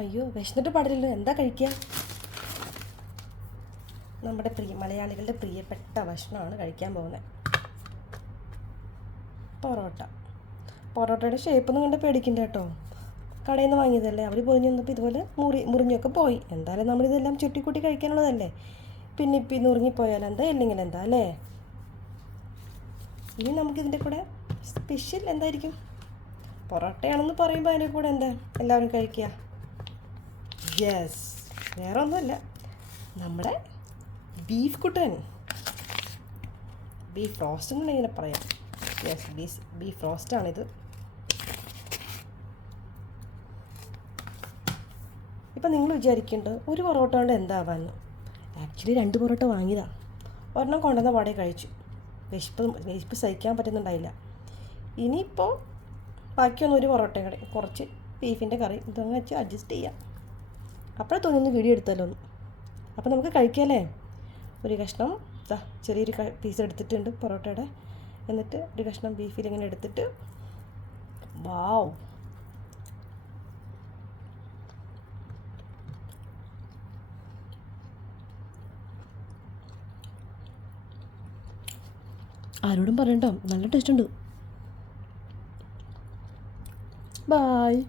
അയ്യോ വിശന്നിട്ട് പാടില്ലല്ലോ, എന്താ കഴിക്കുക? നമ്മുടെ മലയാളികളുടെ പ്രിയപ്പെട്ട ഭക്ഷണമാണ് കഴിക്കാൻ പോകുന്നത്. പൊറോട്ട. പൊറോട്ടയുടെ ഷേപ്പൊന്നും കണ്ട് പേടിക്കണ്ട കേട്ടോ. കടയിൽ നിന്ന് വാങ്ങിയതല്ലേ, അവർ പോയി നിന്നപ്പോൾ ഇതുപോലെ മുറിഞ്ഞൊക്കെ പോയി. എന്തായാലും നമ്മളിതെല്ലാം ചുട്ടിക്കൂട്ടി കഴിക്കാനുള്ളതല്ലേ. പിന്നെ ഇപ്പം ഇന്ന് ഉറിങ്ങിപ്പോയാൽ എന്താ, ഇല്ലെങ്കിൽ എന്താ അല്ലേ. ഇനി നമുക്കിതിൻ്റെ കൂടെ സ്പെഷ്യൽ എന്തായിരിക്കും? പൊറോട്ടയാണെന്ന് പറയുമ്പോൾ അതിൻ്റെ കൂടെ എന്താ എല്ലാവരും കഴിക്കുക? യെസ്, വേറെ ഒന്നുമല്ല, നമ്മുടെ ബീഫ് കുട്ടൻ, ബീഫ് റോസ്റ്റ് എന്നാണ് ഇങ്ങനെ പറയാം. യെസ്, ബീഫ് റോസ്റ്റാണിത്. ഇപ്പം നിങ്ങൾ വിചാരിക്കേണ്ടത് ഒരു പൊറോട്ട കൊണ്ട് എന്താവാന്ന്. ആക്ച്വലി 2 പൊറോട്ട വാങ്ങിയതാണ്. ഒരെണ്ണം കൊണ്ടുവന്ന പാടെ കഴിച്ചു. വിശപ്പ് സഹിക്കാൻ പറ്റുന്നുണ്ടായില്ല. ഇനിയിപ്പോൾ ബാക്കിയൊന്നും ഒരു പൊറോട്ടയും കൂടെ കുറച്ച് ബീഫിൻ്റെ കറി ഇതൊന്ന് വെച്ച് അഡ്ജസ്റ്റ് ചെയ്യാം. അപ്പോഴേ തോന്നുന്നു വീഡിയോ എടുത്തല്ലോ ഒന്ന്. അപ്പോൾ നമുക്ക് കഴിക്കാമല്ലേ. ഒരു കഷ്ണം ചെറിയൊരു പീസ് എടുത്തിട്ടുണ്ട് പൊറോട്ടയുടെ. എന്നിട്ട് ഒരു കഷ്ണം ബീഫിലിങ്ങനെ എടുത്തിട്ട് വാവ്, ആരോടും പറയണ്ട, നല്ല ടേസ്റ്റ് ഉണ്ട്. ബായ്.